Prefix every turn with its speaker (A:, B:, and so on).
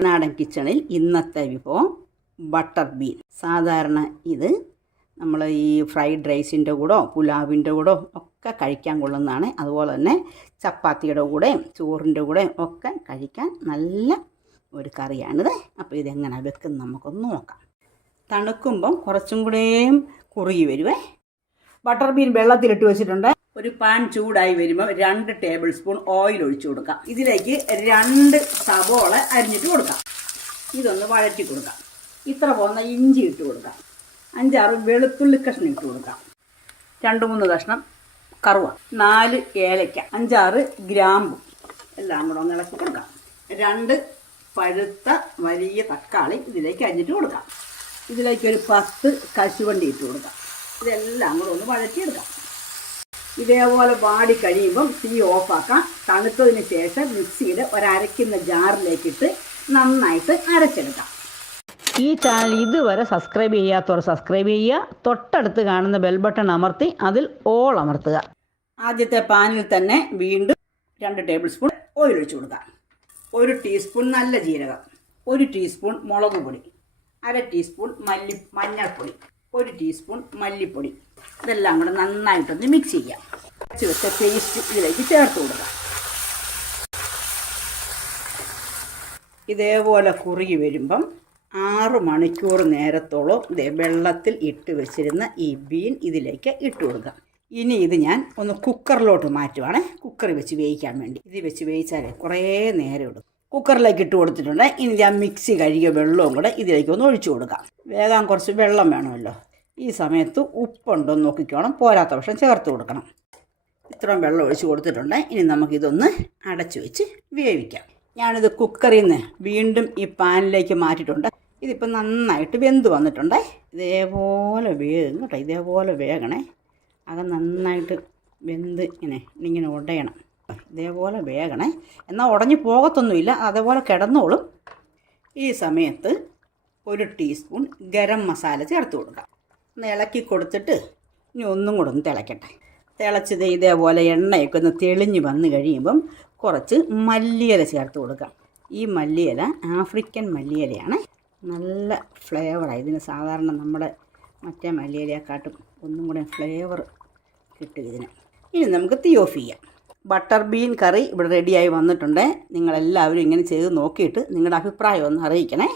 A: കുട്ടനാടൻ കിച്ചണിൽ ഇന്നത്തെ വിഭവം ബട്ടർ ബീൻ. സാധാരണ ഇത് നമ്മൾ ഈ ഫ്രൈഡ് റൈസിന്റെ കൂടോ പുലാവിന്റെ കൂടോ ഒക്കെ കഴിക്കാൻ കൊള്ളുന്നതാണ്. അതുപോലെ തന്നെ ചപ്പാത്തിയുടെ കൂടെയും ചോറിന്റെ കൂടെയും ഒക്കെ കഴിക്കാൻ നല്ല ഒരു കറിയാണിത്. അപ്പോൾ ഇതെങ്ങനെ വെക്കുന്നത് നമുക്കൊന്ന് നോക്കാം. തണുക്കുമ്പം കുറച്ചും കൂടെയും കുറുകി വരുവേ. ബട്ടർ ബീൻ വെള്ളത്തിലിട്ട് വെച്ചിട്ടുണ്ട്. ഒരു പാൻ ചൂടായി വരുമ്പോൾ രണ്ട് ടേബിൾ സ്പൂൺ ഓയിൽ ഒഴിച്ചു കൊടുക്കാം. ഇതിലേക്ക് രണ്ട് സവോള അരിഞ്ഞിട്ട് കൊടുക്കാം. ഇതൊന്ന് വഴറ്റി കൊടുക്കാം. ഇത്ര പോകുന്ന ഇഞ്ചി ഇട്ട് കൊടുക്കാം. അഞ്ചാറ് വെളുത്തുള്ളി കഷ്ണം ഇട്ട് കൊടുക്കാം. രണ്ട് മൂന്ന് കഷ്ണം കറുവ. നാല് ഏലയ്ക്ക അഞ്ചാറ് ഗ്രാമ്പു. എല്ലാം കൂടെ ഒന്ന് ഇളക്കി കൊടുക്കാം. രണ്ട് പഴുത്ത വലിയ തക്കാളി ഇതിലേക്ക് അരിഞ്ഞിട്ട് കൊടുക്കാം. ഇതിലേക്ക് ഒരു പത്ത് കശുവണ്ടി ഇട്ട് കൊടുക്കാം. ഇതെല്ലാം കൂടെ ഒന്ന് വഴറ്റിയെടുക്കാം. ഇതേപോലെ വാടി കഴിയുമ്പം തീ ഓഫാക്കാം. തണുത്തതിന് ശേഷം മിക്സിയിൽ ഒരരയ്ക്കുന്ന ജാറിലേക്കിട്ട് നന്നായിട്ട് അരച്ചെടുക്കാം.
B: ഈ ചാനൽ ഇതുവരെ സബ്സ്ക്രൈബ് ചെയ്യാത്തവർ സബ്സ്ക്രൈബ് ചെയ്യുക. തൊട്ടടുത്ത് കാണുന്ന ബെൽ ബട്ടൺ അമർത്തി അതിൽ ഓൾ അമർത്തുക.
A: ആദ്യത്തെ പാനിൽ തന്നെ വീണ്ടും രണ്ട് ടേബിൾ സ്പൂൺ ഓയിൽ ഒഴിച്ചു കൊടുക്കാം. ഒരു ടീസ്പൂൺ നല്ല ജീരകം ഒരു ടീസ്പൂൺ മുളക് പൊടി അര ടീസ്പൂൺ മല്ലി മഞ്ഞൾപ്പൊടി. ഒരു ടീസ്പൂൺ മല്ലിപ്പൊടി. ഇതെല്ലാം കൂടെ നന്നായിട്ടൊന്ന് മിക്സ് ചെയ്യാം. വെച്ച് വെച്ച പേസ്റ്റ് ഇതിലേക്ക് ചേർത്ത് കൊടുക്കാം. ഇതേപോലെ കുറുകി വരുമ്പം ആറ് മണിക്കൂർ നേരത്തോളം ഇതേ വെള്ളത്തിൽ ഇട്ട് വെച്ചിരുന്ന ഈ ബീൻ ഇതിലേക്ക് ഇട്ട് കൊടുക്കാം. ഇനി ഇത് ഞാൻ ഒന്ന് കുക്കറിലോട്ട് മാറ്റുവാണേ. കുക്കറിൽ വെച്ച് വേവിക്കാൻ വേണ്ടി. ഇത് വെച്ച് വേവിച്ചാലേ കുറേ നേരം എടുക്കും. കുക്കറിലേക്ക് ഇട്ട് കൊടുത്തിട്ടുണ്ട്. ഇനി ഞാൻ മിക്സി കഴുകിയ വെള്ളവും കൂടെ ഇതിലേക്ക് ഒന്ന് ഒഴിച്ചു കൊടുക്കാം. വേഗം കുറച്ച് വെള്ളം വേണമല്ലോ. ഈ സമയത്ത് ഉപ്പുണ്ടോ എന്ന് നോക്കിക്കോണം. പോരാത്ത പക്ഷം ചേർത്ത് കൊടുക്കണം. ഇത്രയും വെള്ളം ഒഴിച്ച് കൊടുത്തിട്ടുണ്ട്. ഇനി നമുക്കിതൊന്ന് അടച്ചു വെച്ച് വേവിക്കാം. ഞാനിത് കുക്കറിൽ നിന്ന് വീണ്ടും ഈ പാനിലേക്ക് മാറ്റിയിട്ടുണ്ട്. ഇതിപ്പോൾ നന്നായിട്ട് വെന്ത് വന്നിട്ടുണ്ട്. ഇതേപോലെ വേകും കേട്ടോ. ഇതേപോലെ വേകണേ. അത് നന്നായിട്ട് വെന്ത് ഇങ്ങനെ ഇങ്ങനെ ഉടയണം. ഇതേപോലെ വേകണേ. എന്നാൽ ഉടഞ്ഞു പോകത്തൊന്നുമില്ല. അതേപോലെ കിടന്നോളും. ഈ സമയത്ത് ഒരു ടീസ്പൂൺ ഗരം മസാല ചേർത്ത് കൊടുക്കാം. ഒന്ന് ഇളക്കി കൊടുത്തിട്ട് ഇനി ഒന്നും കൂടെ ഒന്ന് തിളയ്ക്കട്ടെ തിളച്ചത് ഇതേപോലെ എണ്ണയൊക്കെ ഒന്ന് തെളിഞ്ഞ് വന്ന് കഴിയുമ്പം കുറച്ച് മല്ലിയില ചേർത്ത് കൊടുക്കാം. ഈ മല്ലിയില ആഫ്രിക്കൻ മല്ലിയിലയാണ്. നല്ല ഫ്ലേവറാണ് ഇതിന് സാധാരണ നമ്മുടെ മറ്റേ മല്ലിയിലയെക്കാട്ടും ഒന്നും കൂടെ ഫ്ലേവർ കിട്ടും ഇതിന്. ഇനി നമുക്ക് തീ ഓഫ് ചെയ്യാം. ബട്ടർ ബീൻ കറി ഇവിടെ റെഡിയായി വന്നിട്ടുണ്ട്. നിങ്ങളെല്ലാവരും ഇങ്ങനെ ചെയ്ത് നോക്കിയിട്ട് നിങ്ങളുടെ അഭിപ്രായം ഒന്ന് അറിയിക്കണേ.